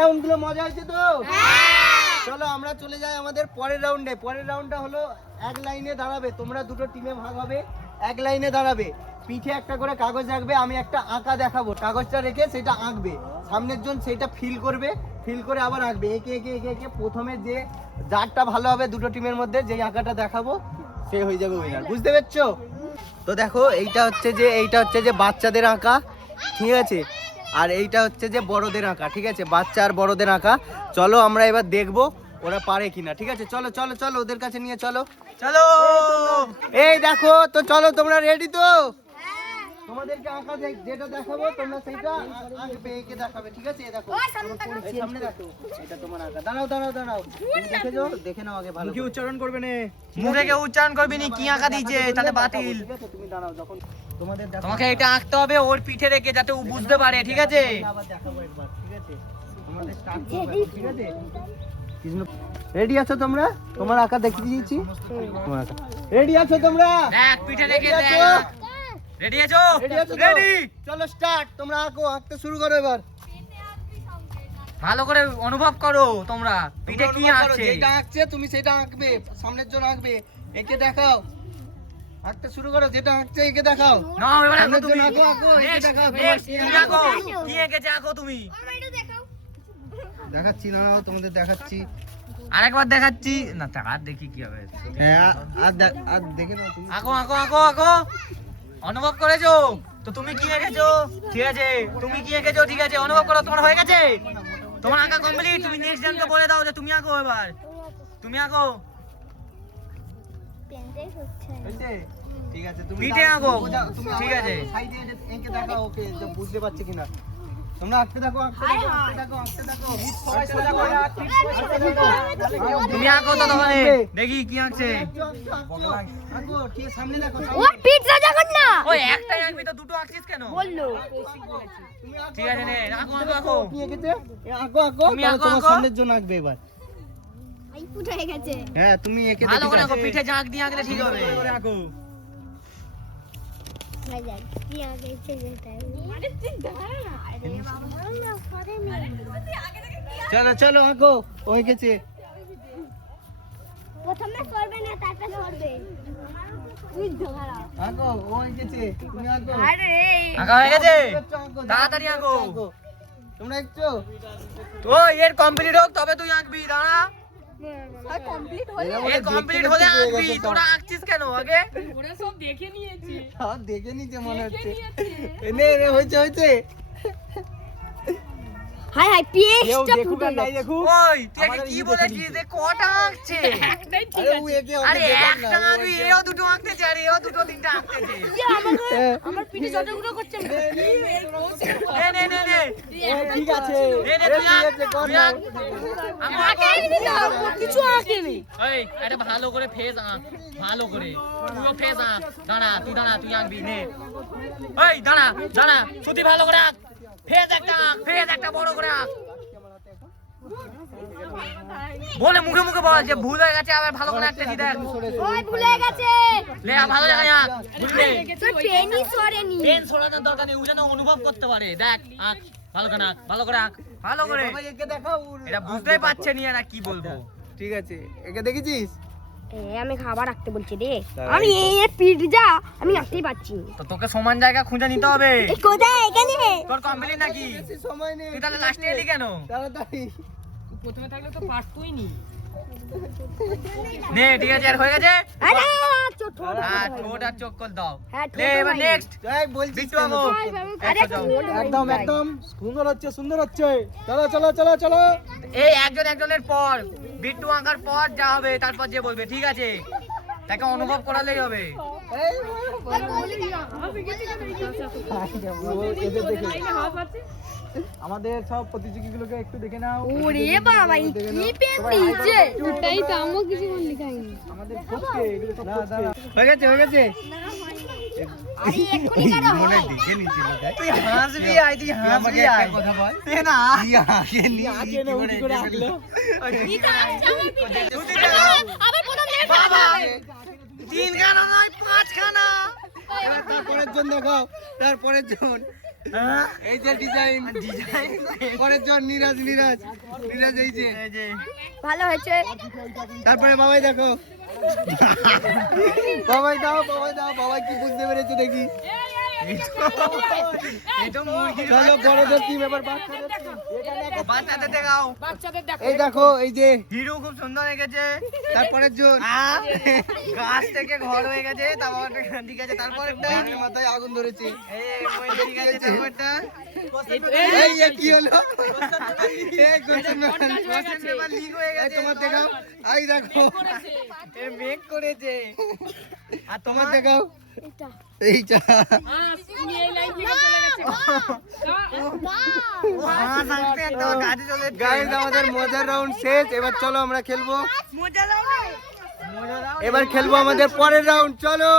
রাউন্ডগুলো মজা হয়েছে তো? চলো আমরা চলে যাই আমাদের পরের রাউন্ডে। পরের রাউন্ডটা হলো এক লাইনে দাঁড়াবে, তোমরা দুটো টিমে ভাগ হবে, এক লাইনে দাঁড়াবে, পিঠে একটা করে কাগজ রাখবে, আমি একটা আঁকা দেখাবো, কাগজটা রেখে সেটা আঁকবে, সামনের জন সেটা ফিল করবে, ফিল করে আবার আঁকবে, একে একে একে একে প্রথমে যে যারটা ভালো হবে দুটো টিমের মধ্যে, যেই আঁকাটা দেখাবো সে হয়ে যাবে উইনার। বুঝতে পেরেছো? তো দেখো এইটা হচ্ছে যে বাচ্চাদের আঁকা, ঠিক আছে, আর এইটা হচ্ছে যে বড়দের আঁকা, ঠিক আছে, বাচ্চা আর বড়দের আঁকা। চলো আমরা এবার দেখবো ওরা পারে কিনা, ঠিক আছে? চলো চলো চলো ওদের কাছে নিয়ে চলো, চলো। এই দেখো তো, চলো তোমরা রেডি তো? তোমাদেরকে আঁকা যেটা দেখাবো তোমরা সেইটা আঁকবে, এঁকে দেখাবে, ঠিক আছে? দেখো সামনে দেখো, এটা তোমার আঁকা। দাঁড়াও দাঁড়াও দাঁড়াও, তুমি দেখে যাও, দেখে নাও আগে ভালো। মুখে উচ্চারণ করবে না, মুখে কেউ উচ্চারণ করবি না, কি আঁকা দিয়েছে তাহলে বাতিল। ঠিক আছে, তুমি দাঁড়াও, যখন তোমাদের তোমাকে এটা আঁকতে হবে ওর পিঠে রেখে, যাতে ও বুঝতে পারে, ঠিক আছে? আবার দেখাবো একবার, ঠিক আছে? তোমাদের স্টার্ট করব, ঠিক আছে? রেডি আছো তোমরা? তোমার আঁকা দেখিয়ে দিয়েছি, তোমার আঁকা রেডি আছো তোমরা? দেখ পিঠে রেখে দেখ। রেডি আছো? রেডি। চলো স্টার্ট, তোমরা আঁকো, আঁকতে শুরু করো এবার। ভালো করে অনুভব করো তোমরা পিঠে কি আঁকছে। যেটা আঁকছে তুমি সেটা আঁকবে, সামনের জন আঁকবে, একে দেখাও, আঁকতে শুরু করো, যেটা আঁকছে একে দেখাও। না এবার আঁকো সামনের তুমি, জন আঁকো, আঁকো, একে দেখাও। তুমি আঁকো, কি এঁকেছে আঁকো তুমি। দেখাচ্ছি, না নাও তোমাদের দেখাচ্ছি। আরেকবার দেখাচ্ছি না, আর দেখি কি হবে। হ্যাঁ আর দেখে নাও তুমি। আঁকো আঁকো আঁকো আঁকো, অনুভব করেছো তো তুমি কি এঁকেছো, ঠিক আছে? তুমি কি এঁকেছো, ঠিক আছে, অনুভব করো, তোমার হয়ে গেছে, তোমার আঁকা কমপ্লিট। তুমি নেক্সট জনকে বলে দাও যে তুমি আঁকো, এবার তুমি আঁকো। হয়েছে? ঠিক আছে, তুমি পিঠে আঁকো, ঠিক আছে। সাইডে এঁকে দেখাও ওকে, যে বুঝতে পারছে কিনা। তোমরা আঁকতে থাকো, আঁকতে থাকো, আঁকতে থাকো, আঁকতে থাকো। তুমি আঁকো তো তখন দেখি কি আঁকছে। আঁকো, ঠিক আছে, সামনে দেখো। ওর পিঠটা যখন না ওই একটাই আঁকবি তো দুটো আঁকছিস কেন? বললো তুমি আঁকো, ঠিক আছে নে, আঁকো আঁকো আঁকো। কি এঁকেছে? আঁকো আঁকো, তুমি তাহলে আঁকো, তোমার আঁকো। সামনের জন্য আঁকবে এবার। এই পুঠে হয়ে গেছে হ্যাঁ তুমি এঁকে ভালো করে আঁকো, দেখো। পিঠে জাঁক দিয়ে আঁকলে ঠিক হবে। আঁকো। ভাই যাক কি আগে যেটা আরে তুই দাঁড়া না আরে বাবা না করে নে চলো চলো আঁকো, ও এঁকেছে। প্রথমে করবে না তারপর করবে তুই দাঁড়া আঁকো, ও এঁকেছে, তুমি আঁকো। আরে আঁকা হয়ে গেছে, আঁকো, তাড়াতাড়ি আঁকো। তোমরা একটু তো এর কমপ্লিট হোক তবে তুই আঁকবি, দাঁড়া। আর কমপ্লিট হলো এর কমপ্লিট হলে আঁকবি, তোরা আঁকছিস কেন আগে? সব দেখে নিচ্ছে মনে হচ্ছে। নে নে, হয়েছে হয়েছে। হাই হাই কেউ পেস্টটা দেখুক ফুটে আর নাই দেখুক, ওই তুই আগে কি বলেছিস যে কটা আঁকছে? আরে ও একে ওকে আরে দেখান না। একটা আঁকবি, এও দুটো আঁকতেছে আর এও দুটো তিনটা আঁকতেছে। আমার পিঠে যতগুলো করছে নে নে নে নে ও ঠিক আছে, নে নে, এ তুই ঠিক আঁক, আছে, কর তুই না। আঁক। আঁকো, আঁকো। কিছু আঁকেনি এই এটা ভালো করে ফেস আঁক, ভালো করে তুইও ফেস আঁক। দাঁড়া তুই আঁকবি, নে। এই দাঁড়া দাঁড়া, তুই ভালো করে আঁক, ফেস একটা আঁক, ফেস একটা বড় করে আঁক। বলে মুখে মুখে বল যে ভুল হয়ে গেছে, আবার ভালো করে আঁকতেছি, দেখ। ওই ভুলে গেছে লে ভালো জায়গায় আঁক, বুঝলি? তোর পেনই সরেনি পেন ছড়ানোর দরকার নেই, ও যেন অনুভব করতে পারে। দেখ আঁক, ভালো করে আঁক, ভালো করে আঁক, ভালো করে। সবাই একে দেখাও। এটা বুঝতেই পারছে নি আর কি বলবো। ঠিক আছে, একে দেখেছিস? আমি খাবার রাখতে বলছি রে আমি এই পিৎজা আমি রাখতেই পারছি তো তোকে সমান জায়গা খুঁজে নিতে হবে। এই কোথায় এখানে তোর কমপ্লিট নাকি? বেশি সময় নেই, তুই তাহলে লাস্টে এলি কেন? তাড়াতাড়ি। নে ঠিক আছে, আর হয়ে গেছে। আরে ছোট আর ঠোঁট আর চোখ কর দাও। হ্যাঁ, লে ঠোঁটও এবার হয়নি। নেক্সট যাই বলছিস বিট্টু কেন? আমো। আরে একদম একদম সুন্দর হচ্ছে, সুন্দর হচ্ছে। চলো চলো চলো চলো। এই একজন একজনের পর বিট্টু আঁকার পর যা হবে তারপর যে বলবে, ঠিক আছে? তাকে অনুভব করালেই হবে। এই, এদের দেখে। আমাদের সব প্রতিযোগীগুলোকে একটু দেখে নাও। ওরে বাবা এই কি পেন দিয়েছে ওটাই তো আমও কিছু লিখাইনি আমাদের ফটকে, এগুলো সব ফটকে। হয়ে গেছে হয়ে গেছে। আরে এক্ষুনি কেন হয় তুই হাসবি আয়, তুই হাসবি আয়। তুই না আঁকে না, উঠি করে আঁকলো। আবার প্রথম থেকে বাবা 3 খানা নয় 5 খানা। তারপরের জন দেখাও, তারপরের জন। এই যে ডিজাইন পরের জন নিরাজ এই যে ভালো হয়েছে। তারপরে বাবাই দেখো বাবাই দাও বাবাই কি বুঝতে পেরেছে দেখি। এটা মুরগির চলো বড়দের টিম এবার বাচ্চাদের team। এখানে একটা বাচ্চাদের দেখাও। এই দেখো এই যে হিরো খুব সুন্দর এঁকেছে। তারপরের জন গাছ থেকে ঘর হয়ে গেছে, তারপর ঠিক আছে, তারপর একটা গাছের মাথায় আগুন ধরেছে। ঠিক আছে, তারপরটা এই যে কি হলো এই কোশ্চেন পেপার লিক হয়ে গেছে। তোমার দেখাও এই দেখো এ মেক করেছে। আর তোমার তোমার দেখাও এটা এইটা হাঁস আঁকতে একদম কাজে চলে এসেছে। গাইস আমাদের মজার রাউন্ড শেষ। এবার চলো আমরা খেলবো। মজা দাও। এবার খেলবো আমাদের পরের রাউন্ড। চলো